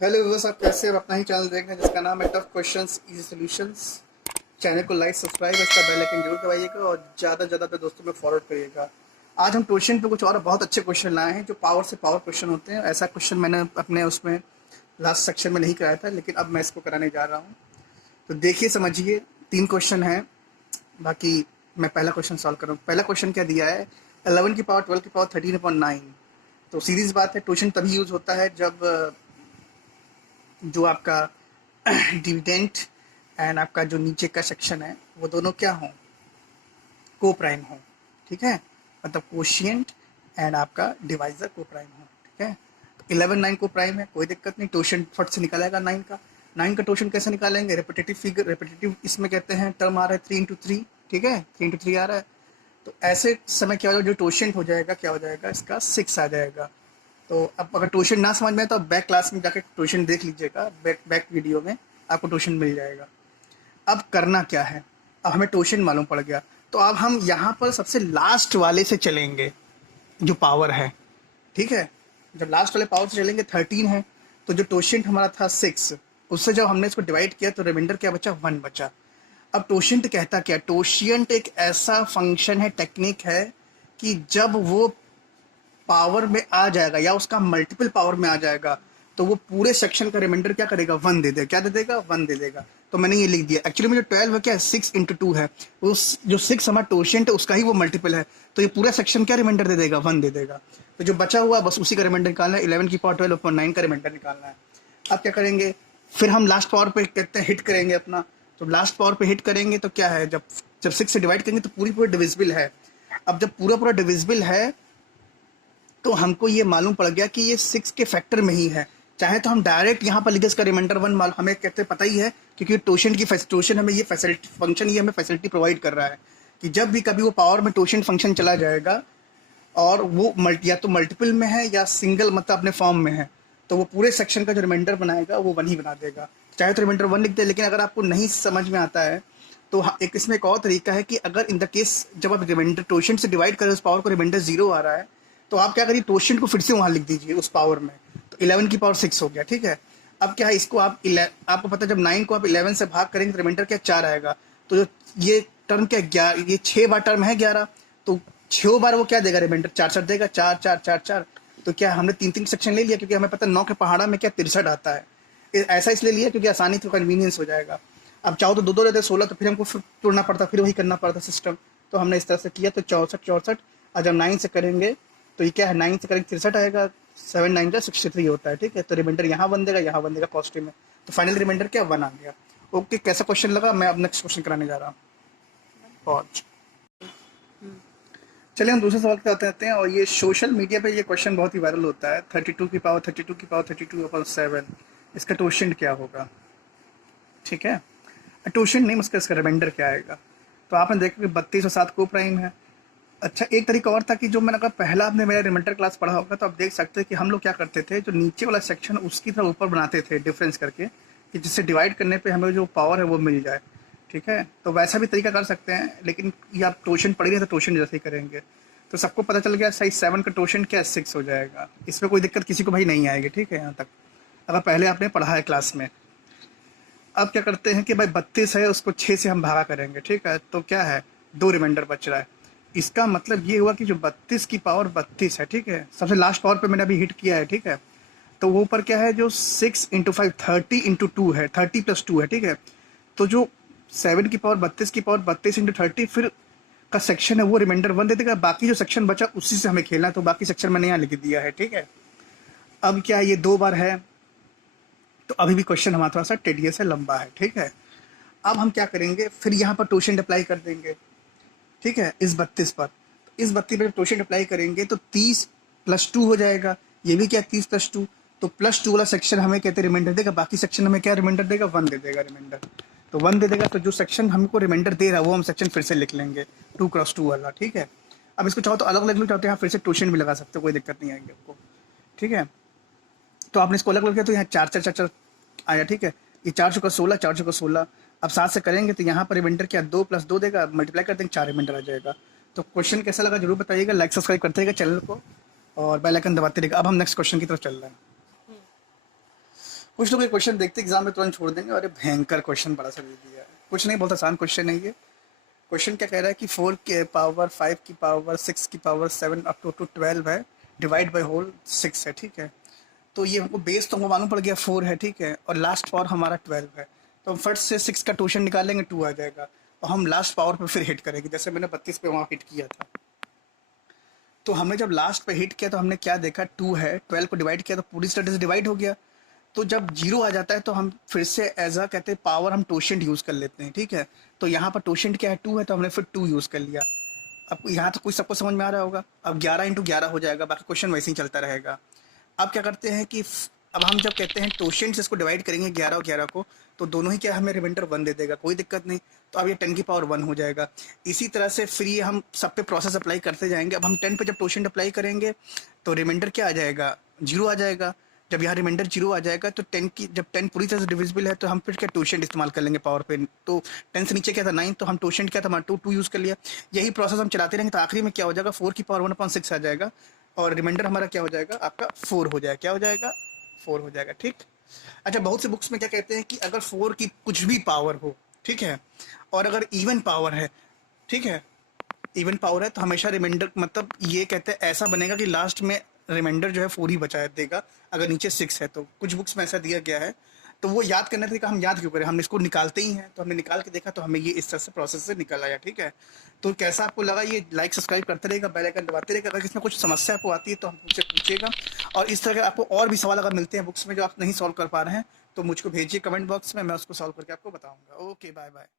Hello viewers, आप कैसे? आप अपना ही चैनल देख रहे हैं जिसका नाम है tough questions easy solutions. Channel को लाइक सब्सक्राइब इसका बेल आइकन जरूर दबाइएगा और ज़्यादा से ज़्यादा अपने दोस्तों में फॉरवर्ड करिएगा। आज हम ट्यूशन पे कुछ और बहुत अच्छे क्वेश्चन लाए हैं जो पावर से पावर क्वेश्चन होते हैं। ऐसा क्वेश्चन मैंने अपने उसमें लास्ट सेक्शन में नहीं कराया था, लेकिन अब मैं इसको कराने जा रहा हूँ। तो देखिए, समझिए, 3 क्वेश्चन हैं। बाकी मैं पहला क्वेश्चन सॉल्व करूँ। पहला क्वेश्चन क्या दिया है? 11 की पावर 12 की पावर 13/9। तो सीरीज बात है, ट्यूशन तभी यूज़ होता है जब जो आपका डिविडेंट एंड आपका जो नीचे का सेक्शन है वो दोनों क्या हों, को प्राइम हो। ठीक है, मतलब कोशिएंट एंड आपका डिवाइजर को प्राइम हो। ठीक है, तो 11 9 को प्राइम है, कोई दिक्कत नहीं, टोशन फट से निकालेगा 9 का टोशन कैसे निकालेंगे? रेपिटेटिव फिगर, रेपिटेटिव इसमें कहते हैं टर्म आ रहा है 3 into 3। ठीक है, 3 into 3 आ रहा है। तो ऐसे समय क्या होगा, जो टोशन हो जाएगा क्या हो जाएगा, इसका 6 आ जाएगा। तो अब अगर ट्यूशन ना समझ में आए तो आप बैक क्लास में जाके ट्यूशन देख लीजिएगा, बैक वीडियो में आपको ट्यूशन मिल जाएगा। अब करना क्या है, अब हमें ट्यूशन मालूम पड़ गया, तो अब हम यहाँ पर सबसे लास्ट वाले से चलेंगे जो पावर है। ठीक है, जब लास्ट वाले पावर से चलेंगे 13 है, तो जो टोशेंट हमारा था 6, उससे जब हमने इसको डिवाइड किया तो रिमाइंडर क्या बचा? 1 बचा। अब टोशेंट कहता क्या? टोशियंट एक ऐसा फंक्शन है, टेक्निक है कि जब वो पावर में आ जाएगा या उसका मल्टीपल पावर में आ जाएगा तो वो पूरे सेक्शन का रिमाइंडर क्या करेगा? 1 दे देगा। क्या दे देगा? 1 दे देगा। तो मैंने ये लिख दिया। एक्चुअली में जो 12 है क्या है? 6 into 2 है। उस जो 6 हमारा टोशेंट है उसका ही वो मल्टीपल है, तो ये पूरा सेक्शन क्या रिमाइंडर दे देगा? 1 दे देगा। तो जो बचा हुआ बस उसी का रिमाइंडर निकालना है। 11 की पावर 12/9 का रिमाइंडर निकालना है। अब क्या करेंगे? फिर हम लास्ट पावर पे कहते हैं हिट करेंगे अपना। तो लास्ट पावर पे हिट करेंगे तो क्या है, जब जब 6 से डिवाइड करेंगे तो पूरी पूरी डिविजिबल है। अब जब पूरा पूरा डिविजिबल है तो हमको ये मालूम पड़ गया कि ये 6 के फैक्टर में ही है। चाहे तो हम डायरेक्ट यहाँ पर लिखे इसका रिमाइंडर 1 मालूम, हमें कहते पता ही है क्योंकि टोशन की टोशन हमें ये फैसिलिटी फंक्शन, ये हमें फैसिलिटी प्रोवाइड कर रहा है कि जब भी कभी वो पावर में टोशन फंक्शन चला जाएगा और वो या तो मल्टीपल में है या सिंगल मतलब अपने फॉर्म में है, तो वो पूरे सेक्शन का जो रिमाइंडर बनाएगा वो 1 ही बना देगा। चाहे तो रिमाइंडर 1 लिख दे, लेकिन अगर आपको नहीं समझ में आता है तो एक इसमें एक और तरीका है कि अगर इन द केस जब आप रिमाइंडर टोशन से डिवाइड करें उस पावर को, रिमाइंडर 0 आ रहा है, तो आप क्या करिए, टोशेंट को फिर से वहां लिख दीजिए उस पावर में। तो 11 की पावर 6 हो गया। ठीक है, अब क्या है, इसको आप आपको पता है जब 9 को आप 11 से भाग करेंगे तो रिमाइंडर क्या? 4 आएगा। तो जो ये टर्म क्या, 11, ये 6 बार टर्म है 11, तो 6 बार वो क्या देगा? रिमाइंडर 4 देगा। 4 4 4 4। तो क्या हमने 3 सेक्शन ले लिया, क्योंकि हमें पता है 9 के पहाड़ा में क्या 63 आता है। ऐसा इसलिए लिया क्योंकि आसानी तो कन्वीनियंस हो जाएगा। अब चाहो तो 2 रहते 16, तो फिर हमको फिर तोड़ना पड़ता, फिर वही करना पड़ता सिस्टम। तो हमने इस तरह से किया, तो 64 और जब 9 से करेंगे तो ये क्या है, 9 से करेंगे 63 आएगा, 7 9 का 63 होता है। ठीक है, तो रिमाइंडर यहाँ 1 देगा, यहाँ 1 देगा पॉजिटिव में, तो फाइनल रिमाइंडर क्या? 1 आ गया। ओके, कैसा क्वेश्चन लगा? मैं अब नेक्स्ट क्वेश्चन कराने जा रहा हूँ। पॉज। चलिए हम दूसरे सवाल पे आते हैं, और ये सोशल मीडिया पे ये क्वेश्चन बहुत ही वायरल होता है। 32 की पावर 32 की पावर 32/7, इसका टोशेंट क्या होगा? ठीक है, टोशेंट नहीं, इसका रिमाइंडर क्या आएगा? तो आपने देखा कि 32 और 7 को प्राइम है। अच्छा, एक तरीका और था कि जो मैंने कहा पहला आपने मेरा रिमाइंडर क्लास पढ़ा होगा, तो आप देख सकते हैं कि हम लोग क्या करते थे, जो नीचे वाला सेक्शन उसकी तरह ऊपर बनाते थे डिफरेंस करके, कि जिससे डिवाइड करने पे हमें जो पावर है वो मिल जाए। ठीक है, तो वैसा भी तरीका कर सकते हैं, लेकिन ये आप टोशन पढ़ गए तो टोशन जैसे ही करेंगे। तो सबको पता चल गया साइज 7 का टोशन क्या 6 हो जाएगा। इसमें कोई दिक्कत किसी को भाई नहीं आएगी। ठीक है, यहाँ तक अगर पहले आपने पढ़ा है क्लास में। अब क्या करते हैं कि भाई 32 है, उसको 6 से हम भागा करेंगे। ठीक है, तो क्या है, 2 रिमाइंडर बच रहा है। इसका मतलब ये हुआ कि जो 32 की पावर 32 है, ठीक है, सबसे लास्ट पावर पे मैंने अभी हिट किया है। ठीक है, तो वो ऊपर क्या है, जो 6 into 5 30 into 2 है, 30+2 है। ठीक है, तो जो 7 की पावर 32 की पावर 32 into 30 फिर का सेक्शन है वो रिमाइंडर 1 दे देगा। बाकी जो सेक्शन बचा उसी से हमें खेलना है, तो बाकी सेक्शन मैंने यहाँ लिख दिया है। ठीक है, अब क्या ये 2 बार है, तो अभी भी क्वेश्चन हमारा थोड़ा सा टेडियस है, लंबा है। ठीक है, अब हम क्या करेंगे, फिर यहाँ पर टोशन अप्लाई कर देंगे। ठीक है, इस 32 पर, इस 32 पर टोशन अप्लाई करेंगे तो 30+2 हो जाएगा। ये भी क्या, 30+2, तो +2 वाला सेक्शन हमें कहते हैं रिमाइंडर देगा, बाकी सेक्शन हमें क्या रिमाइंडर देगा? 1 दे देगा रिमाइंडर। तो 1 दे देगा, तो जो सेक्शन हमको रिमाइंडर दे रहा है वो हम सेक्शन फिर से लिख लेंगे, 2×2 वाला। ठीक है, अब इसको चाहो तो अलग अलग लिख, चाहते हैं फिर से टोशन भी लगा सकते हो, कोई दिक्कत नहीं आएगी आपको। ठीक है, तो आपने इसको अलग अलग किया तो यहाँ 4 4 4 4 आया। ठीक है, ये 4 चौका 16, 4 चौका 16। अब 7 से करेंगे तो यहाँ पर रिमाइंडर क्या, 2+2 देगा, मल्टीप्लाई कर देंगे, 4 रिमाइंडर आ जाएगा। तो क्वेश्चन कैसा लगा जरूर बताइएगा, लाइक सब्सक्राइब करते रहिएगा चैनल को और बेल आइकन दबाते रहिएगा। अब हम नेक्स्ट क्वेश्चन की तरफ चल रहे हैं। कुछ लोग ये क्वेश्चन देखते एग्जाम में तुरंत छोड़ देंगे, अरे भयंकर क्वेश्चन बड़ा सा दे दिया है। कुछ नहीं, बहुत आसान क्वेश्चन नहीं है। क्वेश्चन क्या कह रहा है कि 4 की पावर 5 की पावर 6 की पावर 7 अप टू 12 है, डिवाइड बाई होल 6 है, ठीक है। तो ये हमको बेस तो हमको मालूम पड़ गया 4 है, ठीक है, और लास्ट पावर हमारा 12 है। तो हम फर्स्ट से 6 का ट्यूशन निकालेंगे, 2 आ जाएगा, और हम लास्ट पावर पे फिर हिट करेंगे, जैसे मैंने 32 पे वहाँ हिट किया था। तो हमने जब लास्ट पे हिट किया तो हमने क्या देखा, 2 है, 12 को डिवाइड किया तो पूरी स्टडी से डिवाइड हो गया। तो जब जीरो आ जाता है तो हम फिर से एज अ कहते हैं पावर हम टोशेंट यूज़ कर लेते हैं, ठीक है। तो यहाँ पर टोशेंट क्या है, 2 है, तो हमने फिर 2 यूज़ कर लिया। अब यहाँ तो कुछ सबको समझ में आ रहा होगा। अब 11 × 11 हो जाएगा, बाकी क्वेश्चन वैसे ही चलता रहेगा। अब क्या करते हैं कि अब हम जब कहते हैं टोशेंट से इसको डिवाइड करेंगे 11 और 11 को, तो दोनों ही क्या हमें रिमाइंडर 1 दे देगा, कोई दिक्कत नहीं। तो अब ये 10 की पावर 1 हो जाएगा। इसी तरह से फिर ये हम सब पे प्रोसेस अप्लाई करते जाएंगे। अब हम 10 पे जब टोशेंट अप्लाई करेंगे तो रिमाइंडर क्या आ जाएगा, 0 आ जाएगा। जब यहाँ रिमाइंडर 0 आ जाएगा तो 10 की जब 10 पूरी तरह से डिविजिबल है तो हम फिर क्या टोशेंट इस्तेमाल कर लेंगे पावर पे। तो 10 से नीचे क्या था 9, तो हम टोशेंट क्या था हमारा 2 यूज़ कर लिया। यही प्रोसेस हम चलाते रहेंगे तो आखिरी में क्या हो जाएगा, 4 की पावर 1/6 आ जाएगा, और रिमाइंडर हमारा क्या हो जाएगा, आपका 4 हो जाएगा। क्या हो जाएगा, 4 हो जाएगा, ठीक। अच्छा, बहुत से बुक्स में क्या कहते हैं कि अगर 4 की कुछ भी पावर हो, ठीक है, और अगर इवन पावर है, ठीक है, इवन पावर है, तो हमेशा रिमाइंडर मतलब ये कहते हैं ऐसा बनेगा कि लास्ट में रिमाइंडर जो है 4 ही बचा देगा, अगर नीचे 6 है तो। कुछ बुक्स में ऐसा दिया गया है। तो वो याद करने थे कि हम याद क्यों करें, हम इसको निकालते ही हैं। तो हमने निकाल के देखा तो हमें ये इस तरह से प्रोसेस से निकल आया, ठीक है। तो कैसा आपको लगा, ये लाइक सब्सक्राइब करते रहेगा, बेल आइकन दबाते रहेगा। अगर इसमें कुछ समस्या आपको आती है तो हमसे पूछिएगा, और इस तरह के आपको और भी सवाल अगर मिलते हैं बुक्स में जो आप नहीं सॉल्व कर पा रहे हैं तो मुझको भेजिए कमेंट बॉक्स में, मैं उसको सॉल्व करके आपको बताऊंगा। Okay, bye bye.